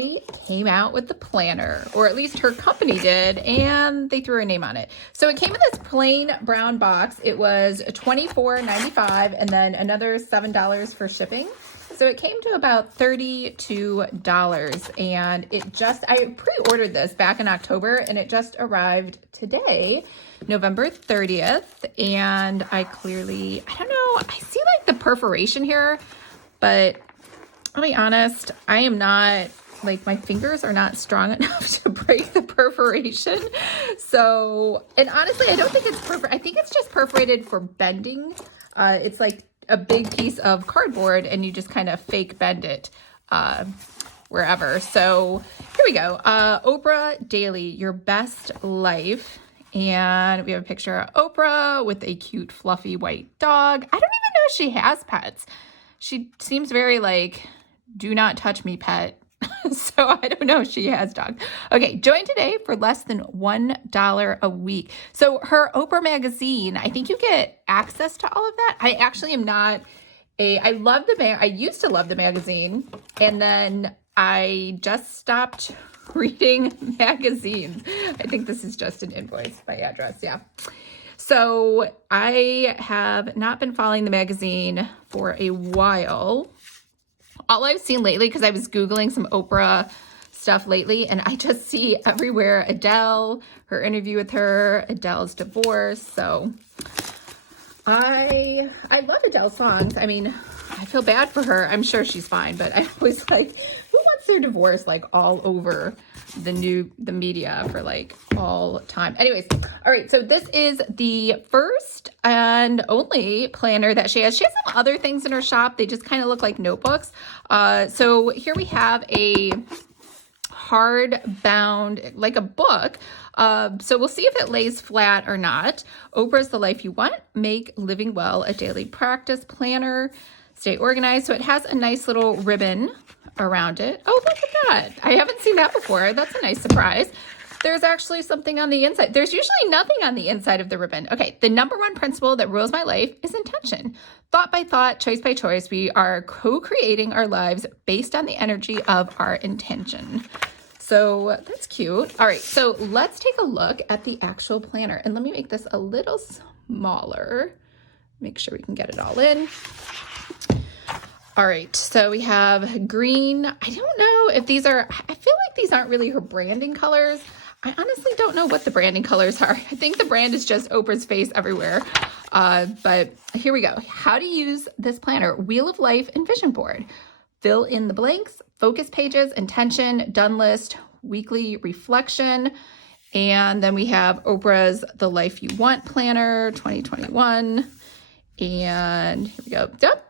finally came out with the planner, or at least her company did, and they threw her name on it. So it came in this plain brown box. It was $24.95 and then another $7 for shipping. So it came to about $32, and I pre-ordered this back in October, and it just arrived today, November 30th, and I don't know, I see like the perforation here, but I'll be honest, I am not, like, my fingers are not strong enough to break the perforation. So, and honestly, I don't think it's perfect. I think it's just perforated for bending. It's like a big piece of cardboard and you just kind of fake bend it wherever. So here we go. Oprah Daily, Your Best Life. And we have a picture of Oprah with a cute fluffy white dog. I don't even know if she has pets. She seems very like, do not touch me, pet. So I don't know if she has dogs. Okay, join today for less than $1 a week. So her Oprah magazine, I think you get access to all of that. I actually am not I used to love the magazine, and then I just stopped reading magazines. I think this is just an invoice by address, yeah. So I have not been following the magazine for a while. All I've seen lately, because I was Googling some Oprah stuff lately, and I just see everywhere Adele, her interview with her, Adele's divorce. So I love Adele's songs. I mean, I feel bad for her. I'm sure she's fine, but I was like, who wants their divorce like all over the media for like all time? Anyways, all right, so this is the first and only planner that she has. She has some other things in her shop. They just kind of look like notebooks. So here we have a hard-bound, like a book. So we'll see if it lays flat or not. Oprah's The Life You Want. Make living well a daily practice planner. Stay organized. So it has a nice little ribbon around it. Oh, look at that. I haven't seen that before. That's a nice surprise. There's actually something on the inside. There's usually nothing on the inside of the ribbon. Okay, the number one principle that rules my life is intention. Thought by thought, choice by choice, we are co-creating our lives based on the energy of our intention. So that's cute. All right, so let's take a look at the actual planner. And let me make this a little smaller. Make sure we can get it all in. All right, so we have green. I don't know if these are, I feel like these aren't really her branding colors. I honestly don't know what the branding colors are. I think the brand is just Oprah's face everywhere. But here we go. How to use this planner. Wheel of Life and Vision Board. Fill in the blanks, focus pages, intention, done list, weekly reflection. And then we have Oprah's The Life You Want Planner 2021. And here we go. Yep.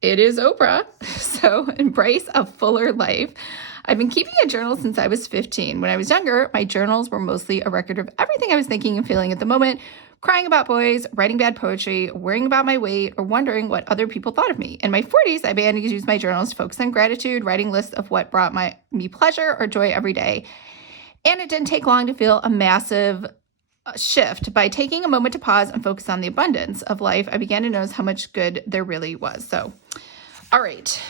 It is Oprah. So embrace a fuller life. I've been keeping a journal since I was 15. When I was younger, my journals were mostly a record of everything I was thinking and feeling at the moment, crying about boys, writing bad poetry, worrying about my weight, or wondering what other people thought of me. In my 40s, I began to use my journals to focus on gratitude, writing lists of what brought me pleasure or joy every day. And it didn't take long to feel a massive shift. By taking a moment to pause and focus on the abundance of life, I began to notice how much good there really was. So, all right,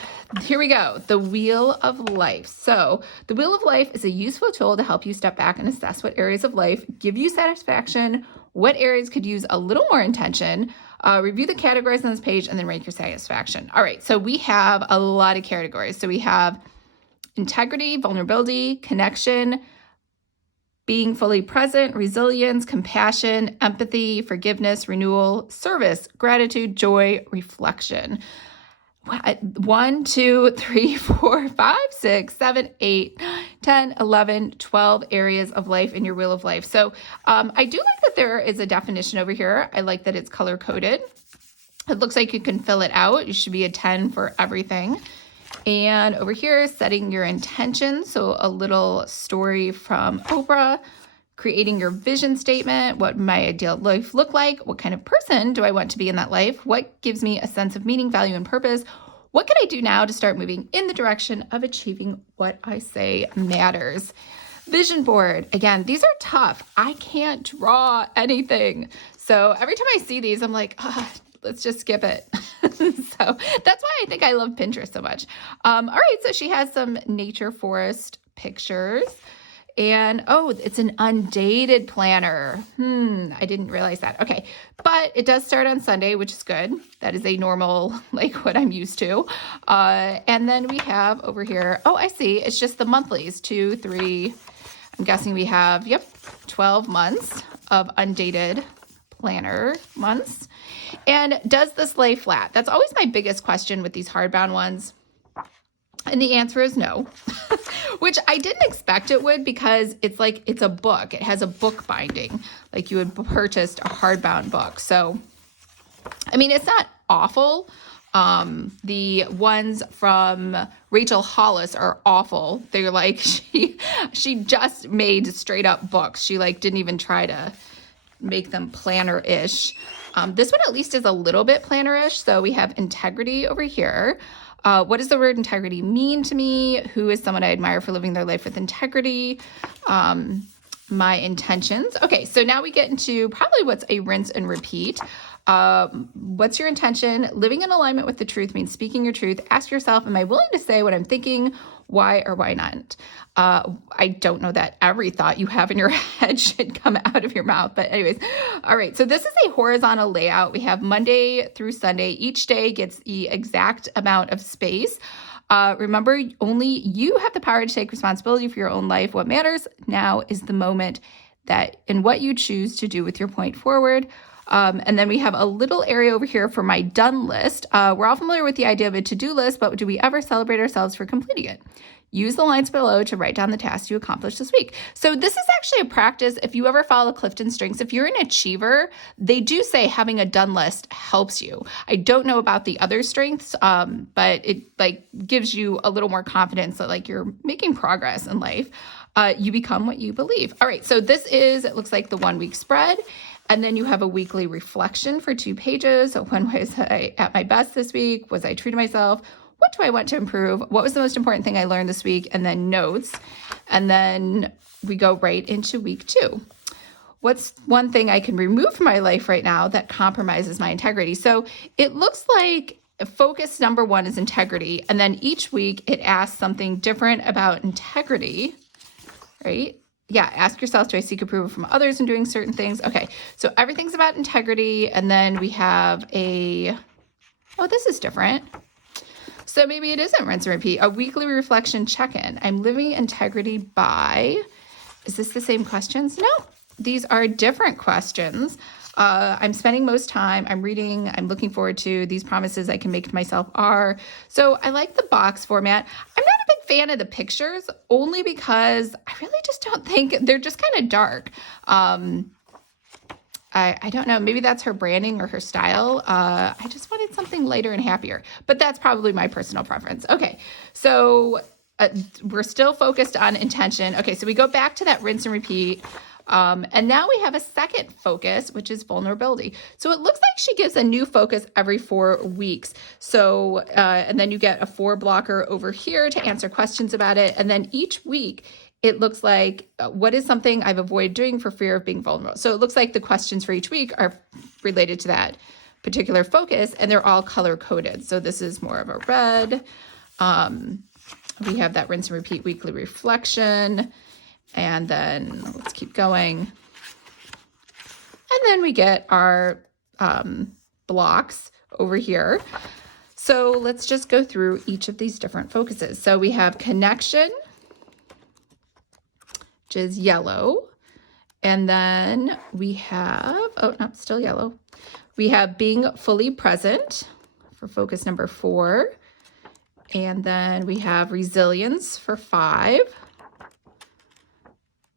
here we go. The Wheel of Life. So the Wheel of Life is a useful tool to help you step back and assess what areas of life give you satisfaction, what areas could use a little more intention. Review the categories on this page and then rank your satisfaction. All right, so we have a lot of categories. So we have integrity, vulnerability, connection, being fully present, resilience, compassion, empathy, forgiveness, renewal, service, gratitude, joy, reflection. 1, 2, 3, 4, 5, 6, 7, 8, 10, 11, 12 areas of life in your Wheel of Life. So I do like that there is a definition over here. I like that it's color coded. It looks like you can fill it out. You should be a 10 for everything. And over here, setting your intention. So a little story from Oprah, creating your vision statement. What my ideal life look like? What kind of person do I want to be in that life? What gives me a sense of meaning, value, and purpose? What can I do now to start moving in the direction of achieving what I say matters? Vision board. Again, these are tough. I can't draw anything. So every time I see these, I'm like, let's just skip it. So that's why I think I love Pinterest so much. All right, so she has some nature forest pictures. And oh, it's an undated planner. I didn't realize that. Okay, but it does start on Sunday, which is good. That is a normal, like what I'm used to. And then we have over here, oh, I see. It's just the monthlies, 2, 3. I'm guessing we have, 12 months of undated planner months. And does this lay flat? That's always my biggest question with these hardbound ones. And the answer is no, which I didn't expect it would, because it's a book. It has a book binding, like you would purchase a hardbound book. So, I mean, it's not awful. The ones from Rachel Hollis are awful. They're like, she just made straight up books. She like didn't even try to make them planner-ish. This one at least is a little bit planner-ish. So we have integrity over here. What does the word integrity mean to me? Who is someone I admire for living their life with integrity? My intentions. Okay, so now we get into probably what's a rinse and repeat. What's your intention? Living in alignment with the truth means speaking your truth. Ask yourself, am I willing to say what I'm thinking? Why or why not? I don't know that every thought you have in your head should come out of your mouth. But anyways, all right. So this is a horizontal layout. We have Monday through Sunday. Each day gets the exact amount of space. Remember, only you have the power to take responsibility for your own life. What matters now is the moment and what you choose to do with your point forward. And then we have a little area over here for my done list. We're all familiar with the idea of a to-do list, but do we ever celebrate ourselves for completing it? Use the lines below to write down the tasks you accomplished this week. So this is actually a practice. If you ever follow Clifton Strengths, if you're an achiever, they do say having a done list helps you. I don't know about the other strengths, but it like gives you a little more confidence that like you're making progress in life. You become what you believe. All right, so it looks like the 1 week spread. And then you have a weekly reflection for 2 pages. So when was I at my best this week? Was I true to myself? What do I want to improve? What was the most important thing I learned this week? And then notes. And then we go right into week 2. What's one thing I can remove from my life right now that compromises my integrity? So it looks like focus number 1 is integrity. And then each week it asks something different about integrity, right? Yeah, ask yourself, do I seek approval from others in doing certain things? Okay, so everything's about integrity. And then we have this is different. So maybe it isn't rinse and repeat. A weekly reflection check-in. I'm living integrity by, is this the same questions? No, these are different questions. I'm spending most time, I'm reading, I'm looking forward to these promises I can make to myself are. So I like the box format. I'm not a big fan of the pictures, only because I really just don't think, they're just kind of dark. I don't know, maybe that's her branding or her style. I just wanted something lighter and happier, but that's probably my personal preference. Okay, so we're still focused on intention. Okay, so we go back to that rinse and repeat. And now we have a second focus, which is vulnerability. So it looks like she gives a new focus every 4 weeks. So, and then you get a 4 blocker over here to answer questions about it. And then each week, it looks like what is something I've avoided doing for fear of being vulnerable. So it looks like the questions for each week are related to that particular focus, and they're all color coded. So this is more of a red. We have that rinse and repeat weekly reflection. And then let's keep going. And then we get our blocks over here. So let's just go through each of these different focuses. So we have connection, which is yellow. And then we have, still yellow. We have being fully present for focus number 4. And then we have resilience for 5.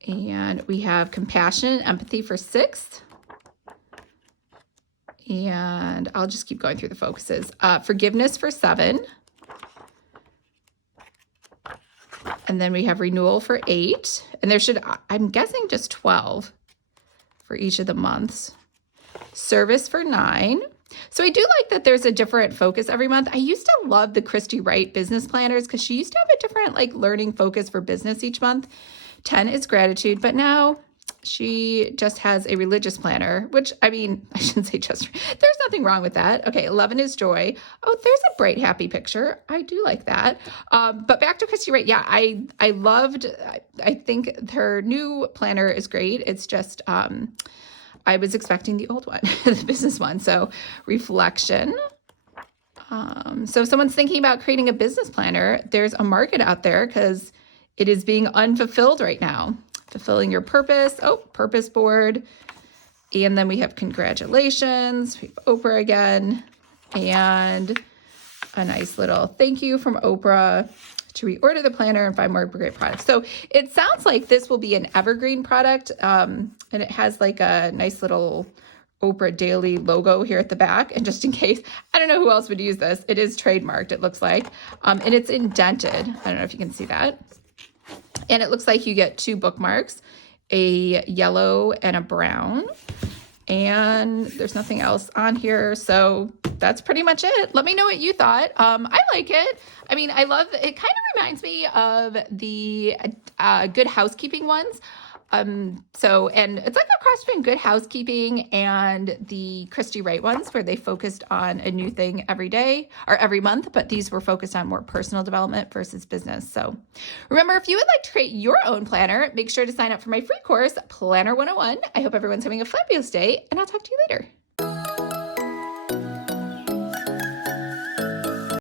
And we have compassion and empathy for 6. And I'll just keep going through the focuses. Forgiveness for 7. And then we have renewal for 8. And there should, I'm guessing, just 12 for each of the months. Service for 9. So I do like that there's a different focus every month. I used to love the Christy Wright business planners because she used to have a different learning focus for business each month. 10 is gratitude, but now She just has a religious planner, which, I mean, I shouldn't say just, there's nothing wring with that. Okay, 11 is joy. Oh, there's a bright, happy picture. I do like that. But back to Christy Wright. Yeah, I loved, I think her new planner is great. It's just, I was expecting the old one, the business one. So reflection. So if someone's thinking about creating a business planner, there's a market out there because it is being unfulfilled right now. Fulfilling your purpose. Oh, purpose board. And then we have congratulations. We have Oprah again. And a nice little thank you from Oprah to reorder the planner and find more great products. So it sounds like this will be an evergreen product. And it has like a nice little Oprah Daily logo here at the back. And just in case, I don't know who else would use this. It is trademarked, it looks like. And it's indented. I don't know if you can see that. And it looks like you get 2 bookmarks, a yellow and a brown. And there's nothing else on here. So that's pretty much it. Let me know what you thought. I like it. I mean, I love it. Kind of reminds me of the Good Housekeeping ones. And it's like a cross between Good Housekeeping and the Christy Wright ones, where they focused on a new thing every day or every month, but these were focused on more personal development versus business. So remember, if you would like to create your own planner, make sure to sign up for my free course, Planner 101. I hope everyone's having a fabulous day, and I'll talk to you later.